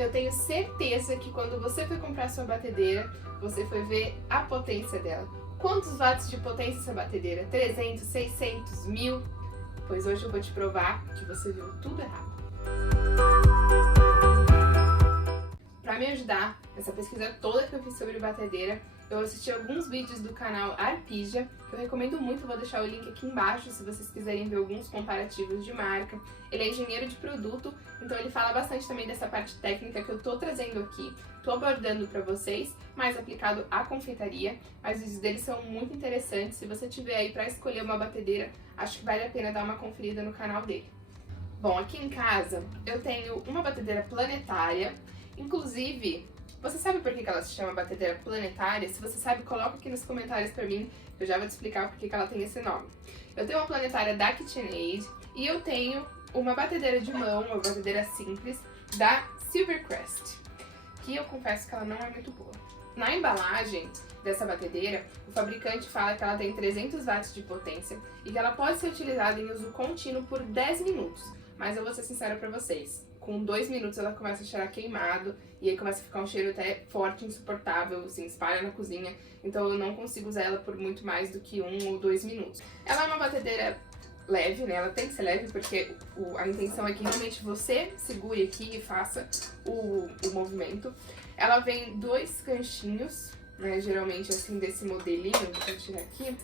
Eu tenho certeza que quando você foi comprar sua batedeira, você foi ver a potência dela. Quantos watts de potência essa batedeira? 300, 600, 1000? Pois hoje eu vou te provar que você viu tudo errado. Para me ajudar nessa pesquisa toda que eu fiz sobre batedeira, eu assisti alguns vídeos do canal Arpija, que eu recomendo muito, vou deixar o link aqui embaixo se vocês quiserem ver alguns comparativos de marca. Ele é engenheiro de produto, então ele fala bastante também dessa parte técnica que eu tô trazendo aqui, tô abordando para vocês, mais aplicado à confeitaria, mas os vídeos dele são muito interessantes. Se você tiver aí para escolher uma batedeira, acho que vale a pena dar uma conferida no canal dele. Bom, aqui em casa eu tenho uma batedeira planetária, inclusive, você sabe por que ela se chama batedeira planetária? Se você sabe, coloca aqui nos comentários pra mim, que eu já vou te explicar por que ela tem esse nome. Eu tenho uma planetária da KitchenAid e eu tenho uma batedeira de mão, uma batedeira simples, da Silvercrest, que eu confesso que ela não é muito boa. Na embalagem dessa batedeira, o fabricante fala que ela tem 300 watts de potência e que ela pode ser utilizada em uso contínuo por 10 minutos, mas eu vou ser sincera pra vocês. Com 2 minutos ela começa a cheirar queimado e aí começa a ficar um cheiro até forte, insuportável, assim, espalha na cozinha. Então eu não consigo usar ela por muito mais do que 1 ou 2 minutos. Ela é uma batedeira leve, né? Ela tem que ser leve porque a intenção é que realmente você segure aqui e faça o movimento. Ela vem 2 ganchinhos, né? Geralmente assim desse modelinho, vou tirar aqui.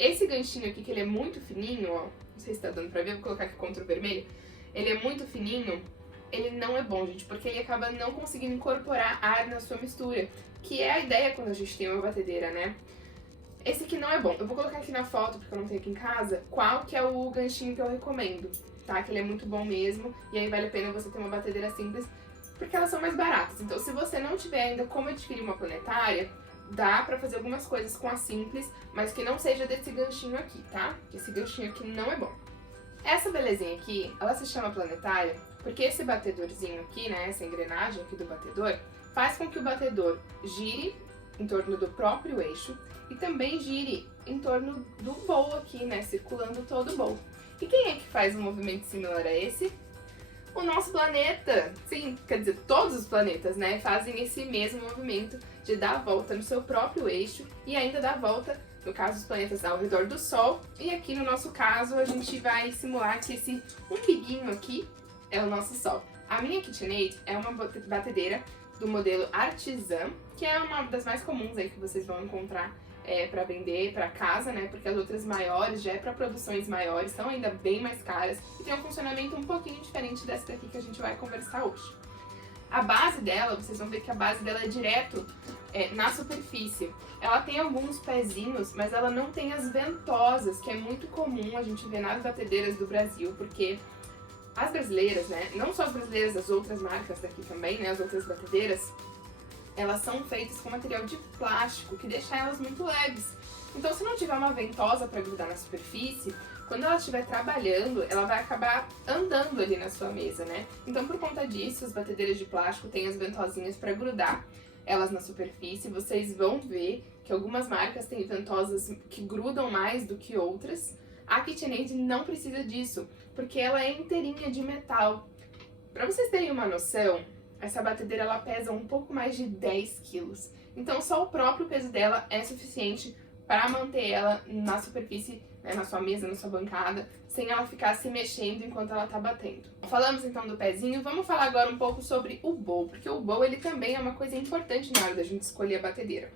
Esse ganchinho aqui, que ele é muito fininho, ó, não sei se tá dando pra ver, vou colocar aqui contra o vermelho. Ele é muito fininho. Ele não é bom, gente, porque ele acaba não conseguindo incorporar ar na sua mistura, que é a ideia quando a gente tem uma batedeira, né? Esse aqui não é bom. Eu vou colocar aqui na foto, porque eu não tenho aqui em casa, qual que é o ganchinho que eu recomendo, tá? Que ele é muito bom mesmo, e aí vale a pena você ter uma batedeira simples, porque elas são mais baratas. Então, se você não tiver ainda como adquirir uma planetária, dá pra fazer algumas coisas com a simples, mas que não seja desse ganchinho aqui, tá? Esse ganchinho aqui não é bom. Essa belezinha aqui, ela se chama planetária porque esse batedorzinho aqui, né, essa engrenagem aqui do batedor, faz com que o batedor gire em torno do próprio eixo e também gire em torno do bowl aqui, né, circulando todo o bowl. E quem é que faz um movimento similar a esse? O nosso planeta! Sim, quer dizer, todos os planetas, né, fazem esse mesmo movimento de dar a volta no seu próprio eixo e ainda dar a volta, no caso dos planetas, ao redor do Sol. E aqui no nosso caso a gente vai simular que esse umbiguinho aqui é o nosso Sol. A minha KitchenAid é uma batedeira do modelo Artisan, que é uma das mais comuns aí que vocês vão encontrar para vender para casa, né? Porque as outras maiores já é para produções maiores, são ainda bem mais caras e tem um funcionamento um pouquinho diferente dessa daqui que a gente vai conversar hoje. A base dela, vocês vão ver que a base dela é direto na superfície. Ela tem alguns pezinhos, mas ela não tem as ventosas, que é muito comum a gente ver nas batedeiras do Brasil, porque as brasileiras, né, não só as brasileiras, as outras marcas daqui também, né, as outras batedeiras, elas são feitas com material de plástico, que deixa elas muito leves. Então, se não tiver uma ventosa para grudar na superfície, quando ela estiver trabalhando, ela vai acabar andando ali na sua mesa, né? Então, por conta disso, as batedeiras de plástico têm as ventosinhas para grudar elas na superfície. Vocês vão ver que algumas marcas têm ventosas que grudam mais do que outras. A KitchenAid não precisa disso, porque ela é inteirinha de metal. Para vocês terem uma noção, essa batedeira ela pesa um pouco mais de 10 quilos. Então só o próprio peso dela é suficiente para manter ela na superfície, né, na sua mesa, na sua bancada, sem ela ficar se mexendo enquanto ela tá batendo. Falamos então do pezinho, vamos falar agora um pouco sobre o bowl, porque o bowl ele também é uma coisa importante na hora da gente escolher a batedeira.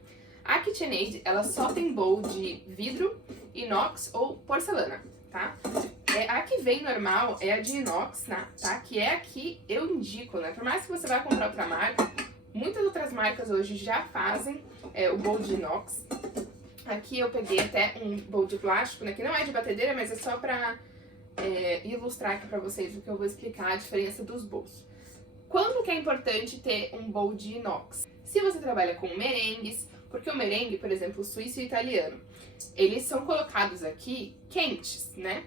A KitchenAid, ela só tem bowl de vidro, inox ou porcelana, tá? A que vem normal é a de inox, tá? Que é a que eu indico, né? Por mais que você vá comprar outra marca, muitas outras marcas hoje já fazem o bowl de inox. Aqui eu peguei até um bowl de plástico, né? Que não é de batedeira, mas é só pra ilustrar aqui pra vocês o que eu vou explicar a diferença dos bowls. Quando que é importante ter um bowl de inox? Se você trabalha com merengues, porque o merengue, por exemplo, o suíço e o italiano, eles são colocados aqui quentes, né?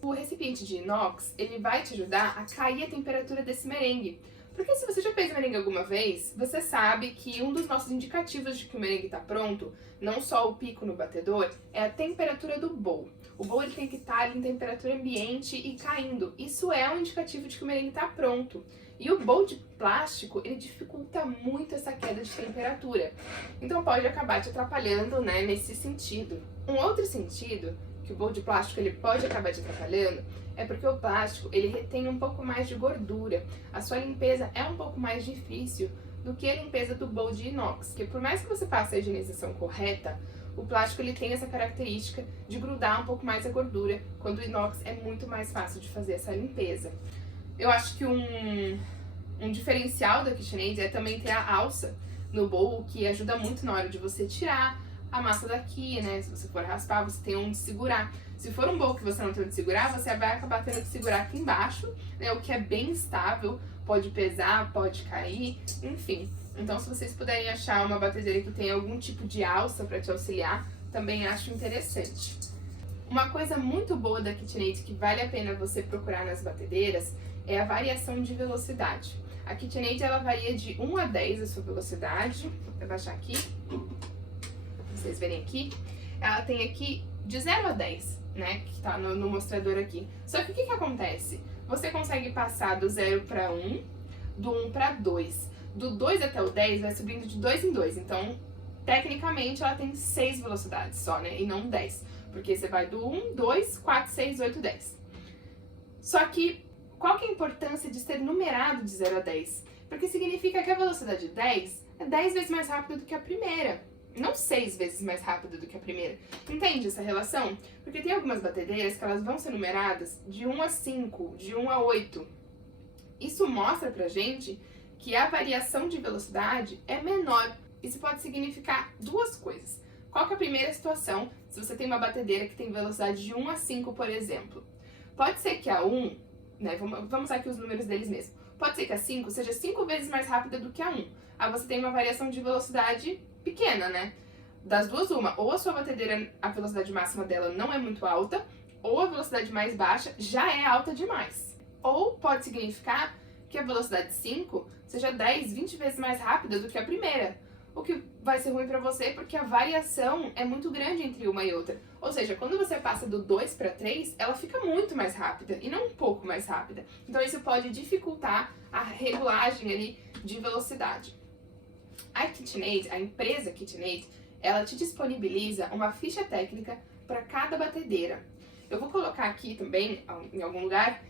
O recipiente de inox, ele vai te ajudar a cair a temperatura desse merengue. Porque se você já fez merengue alguma vez, você sabe que um dos nossos indicativos de que o merengue está pronto, não só o pico no batedor, é a temperatura do bowl. O bowl ele tem que estar em temperatura ambiente e caindo. Isso é um indicativo de que o merengue está pronto. E o bowl de plástico, ele dificulta muito essa queda de temperatura. Então pode acabar te atrapalhando, né, nesse sentido. Um outro sentido que o bowl de plástico ele pode acabar te atrapalhando é porque o plástico, ele retém um pouco mais de gordura. A sua limpeza é um pouco mais difícil do que a limpeza do bowl de inox. Porque por mais que você faça a higienização correta, o plástico ele tem essa característica de grudar um pouco mais a gordura, quando o inox é muito mais fácil de fazer essa limpeza. Eu acho que um diferencial da KitchenAid é também ter a alça no bowl, que ajuda muito na hora de você tirar a massa daqui, né? Se você for raspar, você tem onde segurar. Se for um bowl que você não tem onde segurar, você vai acabar tendo que segurar aqui embaixo, né? O que é bem estável, pode pesar, pode cair, enfim. Então, se vocês puderem achar uma batedeira que tem algum tipo de alça para te auxiliar, também acho interessante. Uma coisa muito boa da KitchenAid que vale a pena você procurar nas batedeiras é a variação de velocidade. A KitchenAid ela varia de 1 a 10 a sua velocidade. Vou baixar aqui, pra vocês verem aqui. Ela tem aqui de 0 a 10, né, que tá no mostrador aqui. Só que o que acontece? Você consegue passar do 0 para 1, do 1 para 2. Do 2 até o 10 vai subindo de 2 em 2. Então, tecnicamente, ela tem 6 velocidades só, né, e não 10. Porque você vai do 1, 2, 4, 6, 8, 10. Só que, qual que é a importância de ser numerado de 0 a 10? Porque significa que a velocidade 10 é 10 vezes mais rápida do que a primeira. Não 6 vezes mais rápida do que a primeira. Entende essa relação? Porque tem algumas batedeiras que elas vão ser numeradas de 1 a 5, de 1 a 8. Isso mostra pra gente que a variação de velocidade é menor. Isso pode significar duas coisas. Qual que é a primeira situação, se você tem uma batedeira que tem velocidade de 1 a 5, por exemplo? Pode ser que a 1, né, vamos usar aqui os números deles mesmo. Pode ser que a 5 seja 5 vezes mais rápida do que a 1. Aí você tem uma variação de velocidade pequena, né? Das duas, uma. Ou a sua batedeira, a velocidade máxima dela não é muito alta, ou a velocidade mais baixa já é alta demais. Ou pode significar que a velocidade 5 seja 10, 20 vezes mais rápida do que a primeira. O que vai ser ruim pra você porque a variação é muito grande entre uma e outra. Ou seja, quando você passa do 2 para 3, ela fica muito mais rápida e não um pouco mais rápida. Então isso pode dificultar a regulagem ali de velocidade. A KitchenAid, a empresa KitchenAid, ela te disponibiliza uma ficha técnica para cada batedeira. Eu vou colocar aqui também, em algum lugar,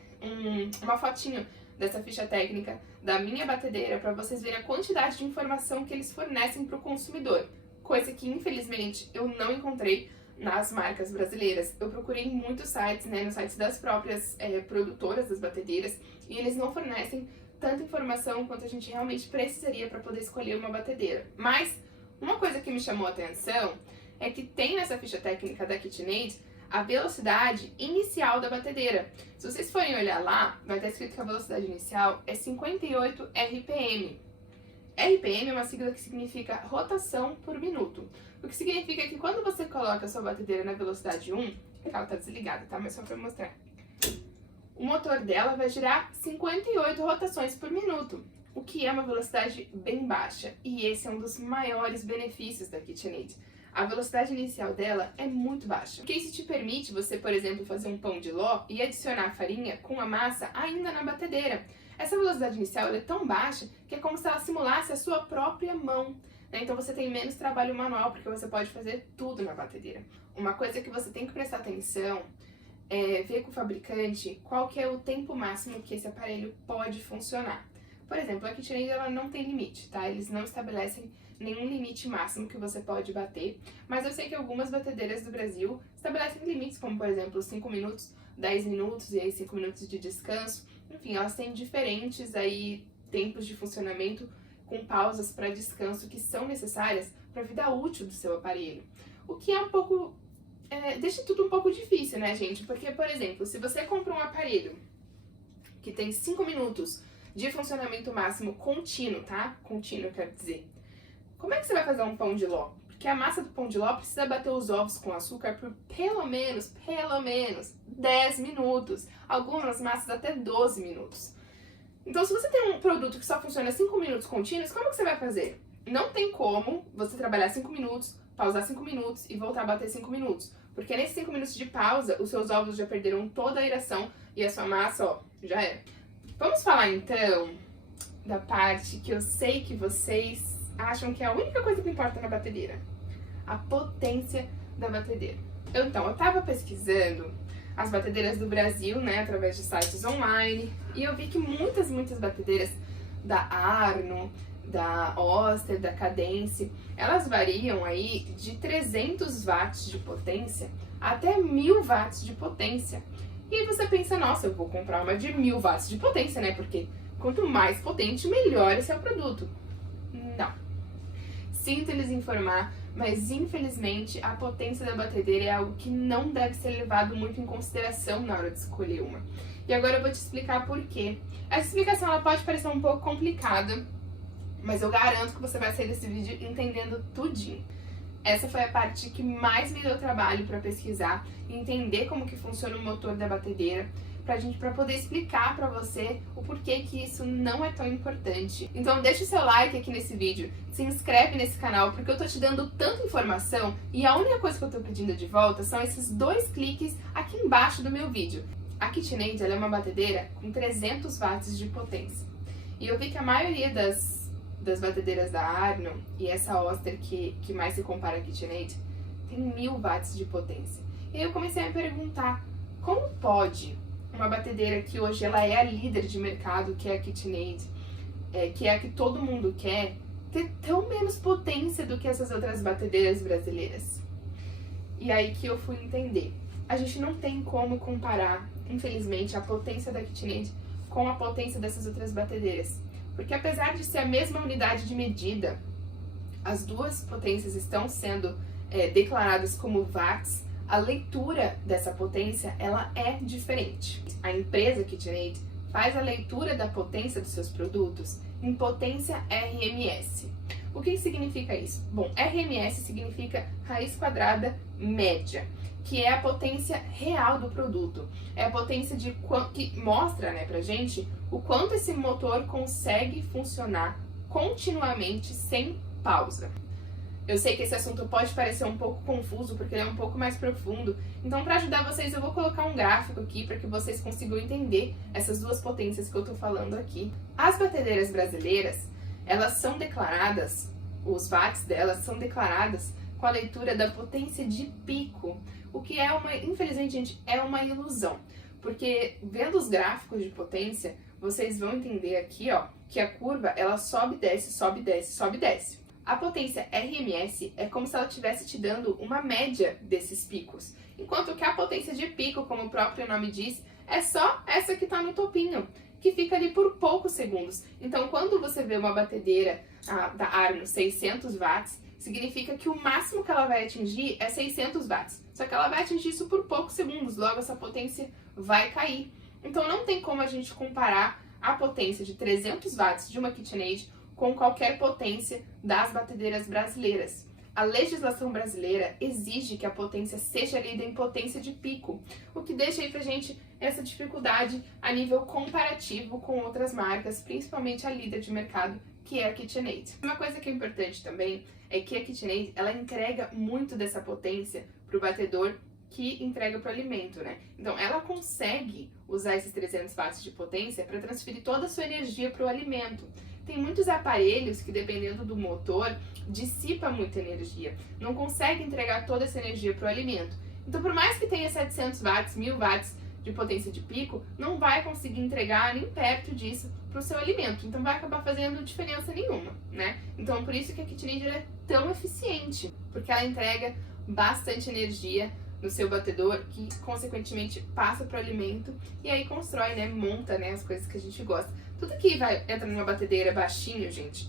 uma fotinho dessa ficha técnica da minha batedeira para vocês verem a quantidade de informação que eles fornecem para o consumidor. Coisa que, infelizmente, eu não encontrei nas marcas brasileiras. Eu procurei em muitos sites, né, nos sites das próprias produtoras das batedeiras, e eles não fornecem tanta informação quanto a gente realmente precisaria para poder escolher uma batedeira. Mas uma coisa que me chamou a atenção é que tem nessa ficha técnica da KitchenAid a velocidade inicial da batedeira. Se vocês forem olhar lá, vai estar escrito que a velocidade inicial é 58 RPM. RPM é uma sigla que significa rotação por minuto. O que significa que quando você coloca a sua batedeira na velocidade 1, ela está desligada, tá? Mas só para mostrar. O motor dela vai girar 58 rotações por minuto, o que é uma velocidade bem baixa. E esse é um dos maiores benefícios da KitchenAid. A velocidade inicial dela é muito baixa, porque isso te permite você, por exemplo, fazer um pão de ló e adicionar a farinha com a massa ainda na batedeira. Essa velocidade inicial ela é tão baixa que é como se ela simulasse a sua própria mão, né? Então você tem menos trabalho manual, porque você pode fazer tudo na batedeira. Uma coisa que você tem que prestar atenção é ver com o fabricante qual que é o tempo máximo que esse aparelho pode funcionar. Por exemplo, a KitchenAid ela não tem limite, tá? Eles não estabelecem nenhum limite máximo que você pode bater, mas eu sei que algumas batedeiras do Brasil estabelecem limites, como por exemplo 5 minutos, 10 minutos e aí 5 minutos de descanso. Enfim, elas têm diferentes aí tempos de funcionamento com pausas para descanso que são necessárias para a vida útil do seu aparelho. O que é um pouco... deixa tudo um pouco difícil, né, gente? Porque, por exemplo, se você compra um aparelho que tem 5 minutos de funcionamento máximo contínuo, tá? Contínuo, quero dizer. Como é que você vai fazer um pão de ló? Porque a massa do pão de ló precisa bater os ovos com açúcar por pelo menos 10 minutos. Algumas massas até 12 minutos. Então, se você tem um produto que só funciona 5 minutos contínuos, como que você vai fazer? Não tem como você trabalhar 5 minutos, pausar 5 minutos e voltar a bater 5 minutos. Porque nesses 5 minutos de pausa, os seus ovos já perderam toda a aeração e a sua massa, ó, já era. Vamos falar então da parte que eu sei que vocês acham que é a única coisa que importa na batedeira. A potência da batedeira. Então, eu tava pesquisando as batedeiras do Brasil, né, através de sites online, e eu vi que muitas batedeiras da Arno, da Oster, da Cadence, elas variam aí de 300 watts de potência até 1000 watts de potência. E aí você pensa, nossa, eu vou comprar uma de 1000 watts de potência, né, porque quanto mais potente, melhor esse é o produto. Não. Sinto lhes informar, mas infelizmente a potência da batedeira é algo que não deve ser levado muito em consideração na hora de escolher uma. E agora eu vou te explicar por quê. Essa explicação ela pode parecer um pouco complicada, mas eu garanto que você vai sair desse vídeo entendendo tudinho. Essa foi a parte que mais me deu trabalho para pesquisar e entender como que funciona o motor da batedeira, para poder explicar para você o porquê que isso não é tão importante. Então deixa o seu like aqui nesse vídeo, se inscreve nesse canal, porque eu tô te dando tanta informação e a única coisa que eu tô pedindo de volta são esses 2 cliques aqui embaixo do meu vídeo. A KitchenAid ela é uma batedeira com 300 watts de potência. E eu vi que a maioria das batedeiras da Arno e essa Oster que mais se compara à KitchenAid tem 1000 watts de potência. E aí eu comecei a me perguntar, como pode uma batedeira que hoje ela é a líder de mercado, que é a KitchenAid, que é a que todo mundo quer, ter tão menos potência do que essas outras batedeiras brasileiras? E aí que eu fui entender. A gente não tem como comparar, infelizmente, a potência da KitchenAid com a potência dessas outras batedeiras. Porque apesar de ser a mesma unidade de medida, as duas potências estão sendo declaradas como watts, a leitura dessa potência ela é diferente. A empresa KitchenAid faz a leitura da potência dos seus produtos em potência RMS. O que significa isso? Bom, RMS significa raiz quadrada média, que é a potência real do produto. É a potência que mostra, né, pra gente o quanto esse motor consegue funcionar continuamente sem pausa. Eu sei que esse assunto pode parecer um pouco confuso, porque ele é um pouco mais profundo. Então, para ajudar vocês, eu vou colocar um gráfico aqui para que vocês consigam entender essas duas potências que eu tô falando aqui. As batedeiras brasileiras, elas são declaradas, os watts delas são declaradas com a leitura da potência de pico, o que é infelizmente, gente, é uma ilusão. Porque vendo os gráficos de potência, vocês vão entender aqui, ó, que a curva, ela sobe, desce, sobe, desce, sobe, desce. A potência RMS é como se ela estivesse te dando uma média desses picos, enquanto que a potência de pico, como o próprio nome diz, é só essa que está no topinho, que fica ali por poucos segundos. Então, quando você vê uma batedeira da Arno 600 watts, significa que o máximo que ela vai atingir é 600 watts. Só que ela vai atingir isso por poucos segundos, logo essa potência vai cair. Então, não tem como a gente comparar a potência de 300 watts de uma KitchenAid com qualquer potência das batedeiras brasileiras. A legislação brasileira exige que a potência seja lida em potência de pico, o que deixa aí pra gente essa dificuldade a nível comparativo com outras marcas, principalmente a líder de mercado, que é a KitchenAid. Uma coisa que é importante também é que a KitchenAid, ela entrega muito dessa potência pro batedor que entrega pro alimento, né? Então, ela consegue usar esses 300 watts de potência para transferir toda a sua energia pro alimento. Tem muitos aparelhos que, dependendo do motor, dissipa muita energia, não consegue entregar toda essa energia para o alimento. Então, por mais que tenha 700 watts, 1000 watts de potência de pico, não vai conseguir entregar nem perto disso para o seu alimento. Então, vai acabar fazendo diferença nenhuma, né? Então, por isso que a KitchenAid é tão eficiente, porque ela entrega bastante energia no seu batedor, que consequentemente passa para o alimento e aí constrói, né, monta, né, as coisas que a gente gosta. Tudo que entra numa batedeira baixinho, gente,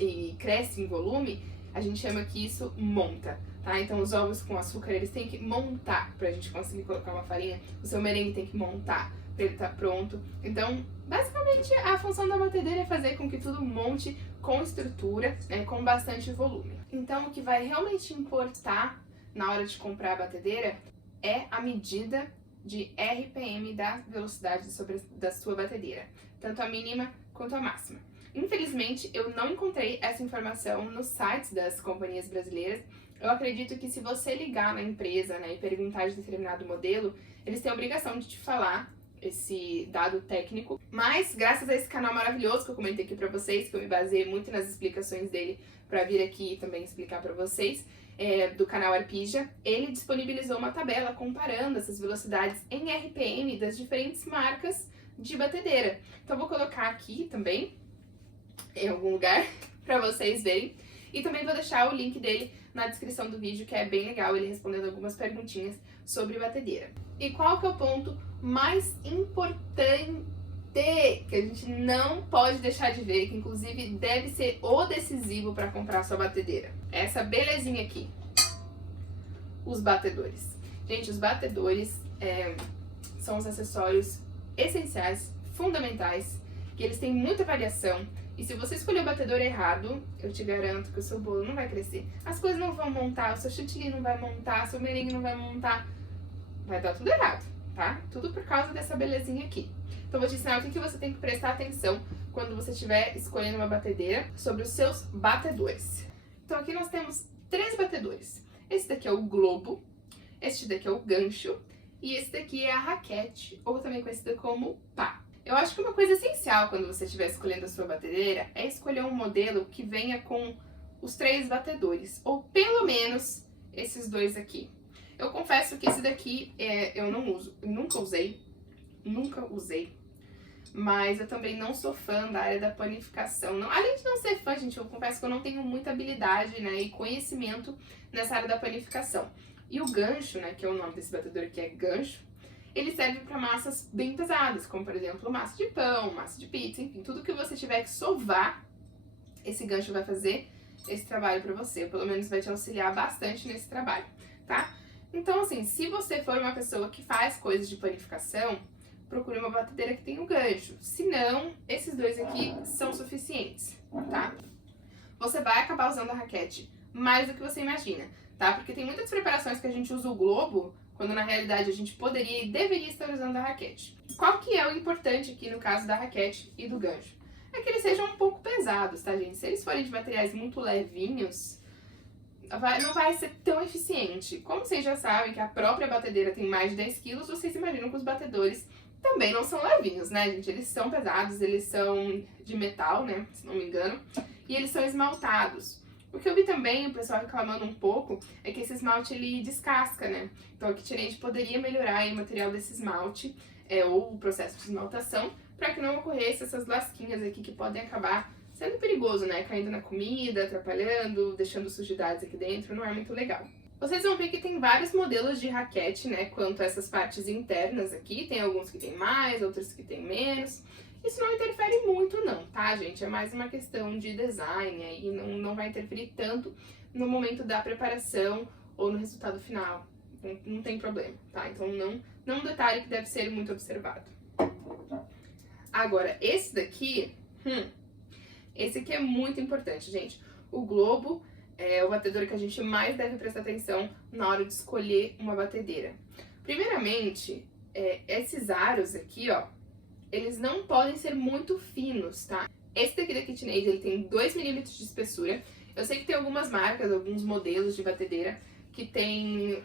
e cresce em volume, a gente chama que isso monta, tá? Então os ovos com açúcar, eles têm que montar pra gente conseguir colocar uma farinha. O seu merengue tem que montar pra ele estar pronto. Então, basicamente, a função da batedeira é fazer com que tudo monte com estrutura, né, com bastante volume. Então, o que vai realmente importar na hora de comprar a batedeira é a medida de RPM da velocidade da sua batedeira, tanto a mínima quanto a máxima. Infelizmente, eu não encontrei essa informação nos sites das companhias brasileiras. Eu acredito que se você ligar na empresa, né, e perguntar de determinado modelo, eles têm a obrigação de te falar esse dado técnico. Mas, graças a esse canal maravilhoso que eu comentei aqui pra vocês, que eu me baseei muito nas explicações dele pra vir aqui também explicar pra vocês, do canal Arpija, ele disponibilizou uma tabela comparando essas velocidades em RPM das diferentes marcas de batedeira. Então, eu vou colocar aqui também, em algum lugar, pra vocês verem. E também vou deixar o link dele na descrição do vídeo, que é bem legal, ele respondendo algumas perguntinhas sobre batedeira. E qual que é o ponto mais importante que a gente não pode deixar de ver, que inclusive deve ser o decisivo para comprar sua batedeira? Essa belezinha aqui. Os batedores. Gente, os batedores são os acessórios essenciais, fundamentais, que eles têm muita variação. E se você escolher o batedor errado, eu te garanto que o seu bolo não vai crescer. As coisas não vão montar, o seu chantilly não vai montar, o seu merengue não vai montar. Vai dar tudo errado, tá? Tudo por causa dessa belezinha aqui. Então, eu vou te ensinar o que você tem que prestar atenção quando você estiver escolhendo uma batedeira sobre os seus batedores. Então, aqui nós temos 3 batedores. Esse daqui é o globo, este daqui é o gancho e esse daqui é a raquete, ou também conhecida como pá. Eu acho que uma coisa essencial quando você estiver escolhendo a sua batedeira é escolher um modelo que venha com os 3 batedores, ou pelo menos esses 2 aqui. Eu confesso que esse daqui eu não uso, nunca usei, mas eu também não sou fã da área da panificação. Não, além de não ser fã, gente, eu confesso que eu não tenho muita habilidade, né, e conhecimento nessa área da panificação. E o gancho, né, que é o nome desse batedor, que é gancho, ele serve para massas bem pesadas, como por exemplo massa de pão, massa de pizza, enfim, tudo que você tiver que sovar, esse gancho vai fazer esse trabalho para você, pelo menos vai te auxiliar bastante nesse trabalho, tá? Então, assim, se você for uma pessoa que faz coisas de panificação, procure uma batedeira que tenha um gancho. Se não, esses 2 aqui são suficientes, tá? Você vai acabar usando a raquete mais do que você imagina, tá? Porque tem muitas preparações que a gente usa o globo, quando na realidade a gente poderia e deveria estar usando a raquete. Qual que é o importante aqui no caso da raquete e do gancho? É que eles sejam um pouco pesados, tá, gente? Se eles forem de materiais muito levinhos, não vai ser tão eficiente. Como vocês já sabem que a própria batedeira tem mais de 10 quilos, vocês imaginam que os batedores também não são levinhos, né, gente? Eles são pesados, eles são de metal, né, se não me engano, e eles são esmaltados. O que eu vi também, o pessoal reclamando um pouco, é que esse esmalte ele descasca, né? Então a KitchenAid poderia melhorar aí o material desse esmalte, ou o processo de esmaltação, para que não ocorresse essas lasquinhas aqui que podem acabar sendo perigoso, né? Caindo na comida, atrapalhando, deixando sujidades aqui dentro, não é muito legal. Vocês vão ver que tem vários modelos de raquete, né? Quanto a essas partes internas aqui, tem alguns que tem mais, outros que tem menos. Isso não interfere muito não, tá, gente? É mais uma questão de design aí, não vai interferir tanto no momento da preparação ou no resultado final. Não tem problema, tá? Então não é um detalhe que deve ser muito observado. Agora, esse daqui, esse aqui é muito importante, gente. O globo é o batedor que a gente mais deve prestar atenção na hora de escolher uma batedeira. Primeiramente, esses aros aqui, ó, eles não podem ser muito finos, tá? Esse daqui da KitchenAid, ele tem 2 milímetros de espessura. Eu sei que tem algumas marcas, alguns modelos de batedeira que tem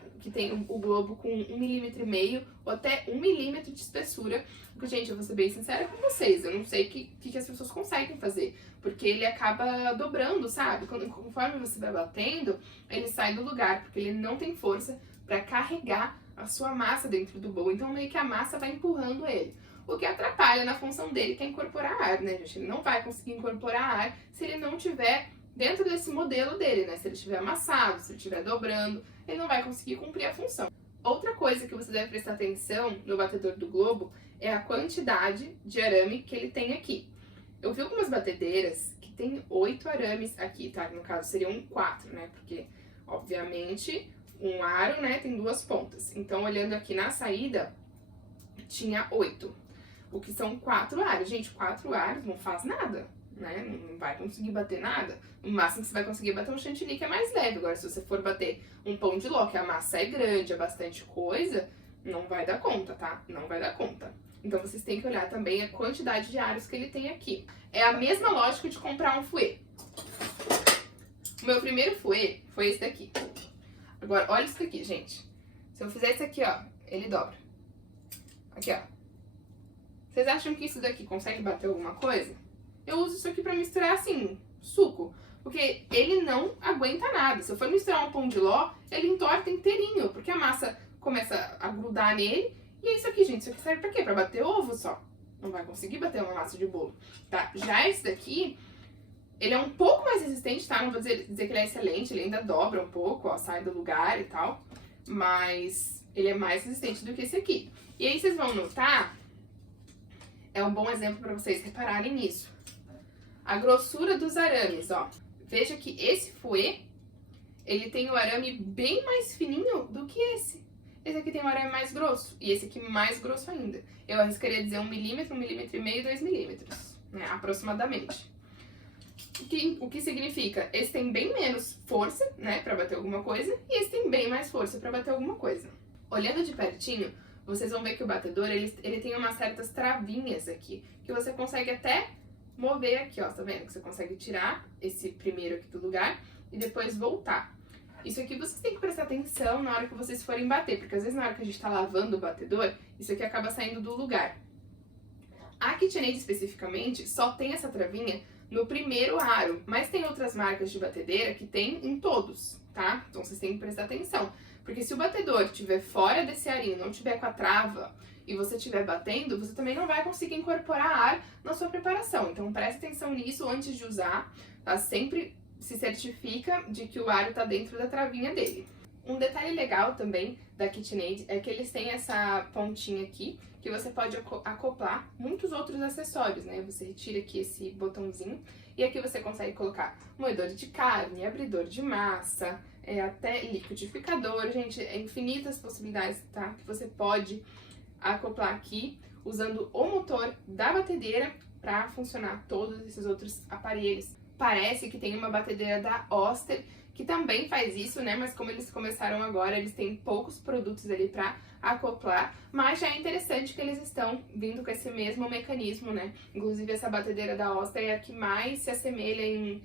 o globo com 1,5 mm ou até 1 milímetro de espessura. Porque, gente, eu vou ser bem sincera com vocês, eu não sei o que as pessoas conseguem fazer. Porque ele acaba dobrando, sabe? Conforme você vai batendo, ele sai do lugar, porque ele não tem força para carregar a sua massa dentro do bowl. Então, meio que a massa vai empurrando ele. O que atrapalha na função dele, que é incorporar ar, né, gente? Ele não vai conseguir incorporar ar se ele não tiver dentro desse modelo dele, né? Se ele estiver amassado, se ele estiver dobrando, ele não vai conseguir cumprir a função. Outra coisa que você deve prestar atenção no batedor do globo é a quantidade de arame que ele tem aqui. Eu vi algumas batedeiras que tem 8 arames aqui, tá? No caso seriam 4, né? Porque, obviamente, um aro, né, tem 2 pontas. Então, olhando aqui na saída, tinha 8. O que são 4 aros. Gente, 4 aros não faz nada, né? Não vai conseguir bater nada. O máximo que você vai conseguir bater um chantilly que é mais leve. Agora, se você for bater um pão de ló, que a massa é grande, é bastante coisa, não vai dar conta, tá? Não vai dar conta. Então, vocês têm que olhar também a quantidade de aros que ele tem aqui. É a mesma lógica de comprar um fouet. O meu primeiro fouet foi esse daqui. Agora, olha isso daqui, gente. Se eu fizer isso aqui, ó, ele dobra. Aqui, ó. Vocês acham que isso daqui consegue bater alguma coisa? Eu uso isso aqui pra misturar, assim, suco. Porque ele não aguenta nada. Se eu for misturar um pão de ló, ele entorta inteirinho. Porque a massa começa a grudar nele. E é isso aqui, gente. Isso aqui serve pra quê? Pra bater ovo só. Não vai conseguir bater uma massa de bolo, tá? Já esse daqui, ele é um pouco mais resistente, tá? Não vou dizer que ele é excelente. Ele ainda dobra um pouco, ó. Sai do lugar e tal. Mas ele é mais resistente do que esse aqui. E aí vocês vão notar... É um bom exemplo pra vocês repararem nisso. A grossura dos arames, ó. Veja que esse fouet, ele tem o arame bem mais fininho do que esse. Esse aqui tem um arame mais grosso, e esse aqui mais grosso ainda. Eu arriscaria dizer 1 milímetro, 1,5 milímetro, 2 milímetros, né, aproximadamente. O que significa? Esse tem bem menos força, né, pra bater alguma coisa, e esse tem bem mais força pra bater alguma coisa. Olhando de pertinho, vocês vão ver que o batedor, ele tem umas certas travinhas aqui, que você consegue até mover aqui, ó, tá vendo? Que você consegue tirar esse primeiro aqui do lugar e depois voltar. Isso aqui vocês têm que prestar atenção na hora que vocês forem bater, porque às vezes na hora que a gente tá lavando o batedor, isso aqui acaba saindo do lugar. A KitchenAid especificamente só tem essa travinha no primeiro aro, mas tem outras marcas de batedeira que tem em todos, tá? Então vocês têm que prestar atenção, porque se o batedor estiver fora desse arinho, não tiver com a trava, e você estiver batendo, você também não vai conseguir incorporar ar na sua preparação. Então preste atenção nisso antes de usar, tá? Sempre se certifica de que o ar está dentro da travinha dele. Um detalhe legal também da KitchenAid é que eles têm essa pontinha aqui, que você pode acoplar muitos outros acessórios, né? Você retira aqui esse botãozinho e aqui você consegue colocar moedor de carne, abridor de massa, até liquidificador, gente, infinitas possibilidades, tá? Que você pode acoplar aqui, usando o motor da batedeira para funcionar todos esses outros aparelhos. Parece que tem uma batedeira da Oster que também faz isso, né? Mas como eles começaram agora, eles têm poucos produtos ali para acoplar, mas já é interessante que eles estão vindo com esse mesmo mecanismo, né? Inclusive essa batedeira da Oster é a que mais se assemelha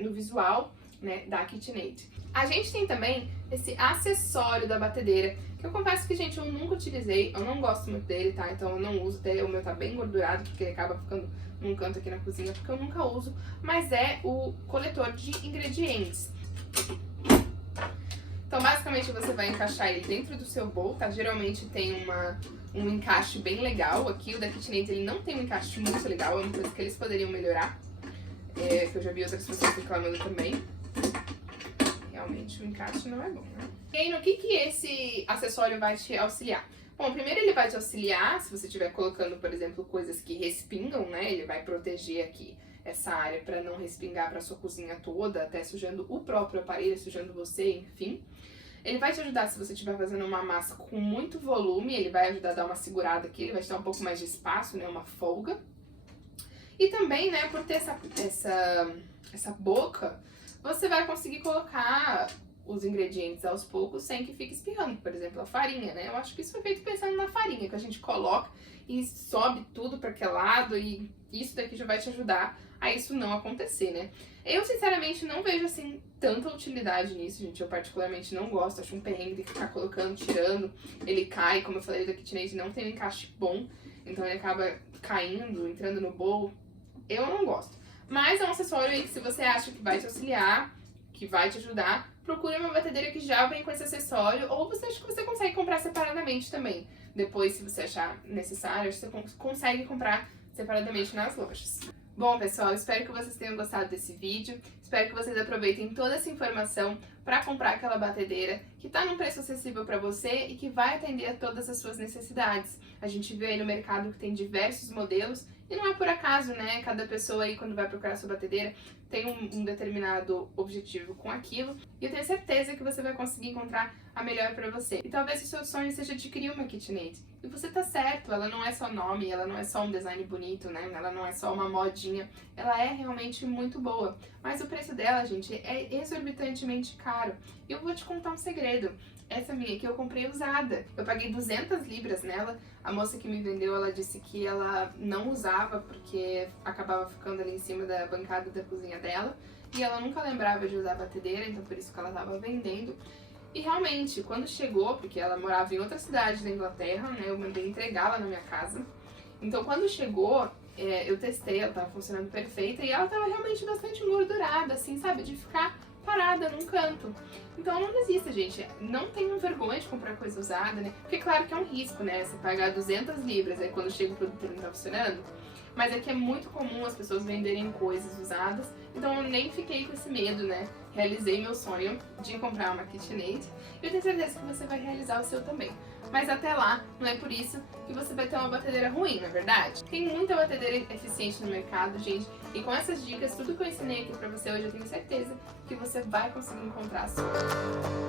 no visual, né, da KitchenAid. A gente tem também esse acessório da batedeira, que eu confesso que, gente, eu nunca utilizei, eu não gosto muito dele, tá? Então eu não uso, até o meu tá bem gordurado, porque ele acaba ficando num canto aqui na cozinha, porque eu nunca uso, mas é o coletor de ingredientes. Então, basicamente, você vai encaixar ele dentro do seu bowl, tá? Geralmente tem um encaixe bem legal aqui, o da KitchenAid ele não tem um encaixe muito legal, é uma coisa que eles poderiam melhorar, que eu já vi outras pessoas reclamando também. Realmente o encaixe não é bom, né? E aí, no que esse acessório vai te auxiliar? Bom, primeiro ele vai te auxiliar, se você estiver colocando, por exemplo, coisas que respingam, né? Ele vai proteger aqui essa área para não respingar para sua cozinha toda, até sujando o próprio aparelho, sujando você, enfim. Ele vai te ajudar se você estiver fazendo uma massa com muito volume, ele vai ajudar a dar uma segurada aqui, ele vai te dar um pouco mais de espaço, né? Uma folga. E também, né, por ter essa boca, você vai conseguir colocar os ingredientes aos poucos sem que fique espirrando. Por exemplo, a farinha, né? Eu acho que isso foi feito pensando na farinha, que a gente coloca e sobe tudo para aquele lado, e isso daqui já vai te ajudar a isso não acontecer, né? Eu, sinceramente, não vejo, assim, tanta utilidade nisso, gente. Eu, particularmente, não gosto. Acho um perrengue de ficar colocando, tirando. Ele cai, como eu falei, da KitchenAid não tem um encaixe bom, então ele acaba caindo, entrando no bowl. Eu não gosto. Mas é um acessório aí que, se você acha que vai te auxiliar, que vai te ajudar, procure uma batedeira que já vem com esse acessório, ou você acha que você consegue comprar separadamente também. Depois, se você achar necessário, você consegue comprar separadamente nas lojas. Bom, pessoal, espero que vocês tenham gostado desse vídeo. Espero que vocês aproveitem toda essa informação para comprar aquela batedeira que está num preço acessível para você e que vai atender a todas as suas necessidades. A gente vê aí no mercado que tem diversos modelos e não é por acaso, né? Cada pessoa aí, quando vai procurar sua batedeira, tem um determinado objetivo com aquilo. E eu tenho certeza que você vai conseguir encontrar a melhor para você. E talvez o seu sonho seja adquirir uma KitchenAid. E você tá certo, ela não é só nome, ela não é só um design bonito, né? Ela não é só uma modinha. Ela é realmente muito boa. Mas o preço dela, gente, é exorbitantemente caro. E eu vou te contar um segredo. Essa minha aqui eu comprei usada. Eu paguei 200 libras nela. A moça que me vendeu, ela disse que ela não usava porque acabava ficando ali em cima da bancada da cozinha dela. E ela nunca lembrava de usar a batedeira, então por isso que ela estava vendendo. E realmente, quando chegou, porque ela morava em outra cidade da Inglaterra, né, eu mandei entregá-la na minha casa. Então quando chegou, eu testei, ela tava funcionando perfeita e ela tava realmente bastante engordurada, assim, sabe? De ficar parada num canto. Então não desista, gente. Não tenham vergonha de comprar coisa usada, né? Porque claro que é um risco, né? Você pagar 200 libras, aí quando chega o produto não tá funcionando. Mas é que é muito comum as pessoas venderem coisas usadas, então eu nem fiquei com esse medo, né? Realizei meu sonho de comprar uma KitchenAid e eu tenho certeza que você vai realizar o seu também. Mas até lá, não é por isso que você vai ter uma batedeira ruim, não é verdade? Tem muita batedeira eficiente no mercado, gente, e com essas dicas, tudo que eu ensinei aqui pra você hoje, eu tenho certeza que você vai conseguir encontrar a sua.